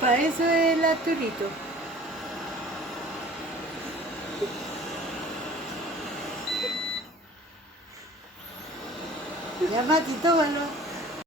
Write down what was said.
Para eso es el Arturito. Ya, Mati, tómalo.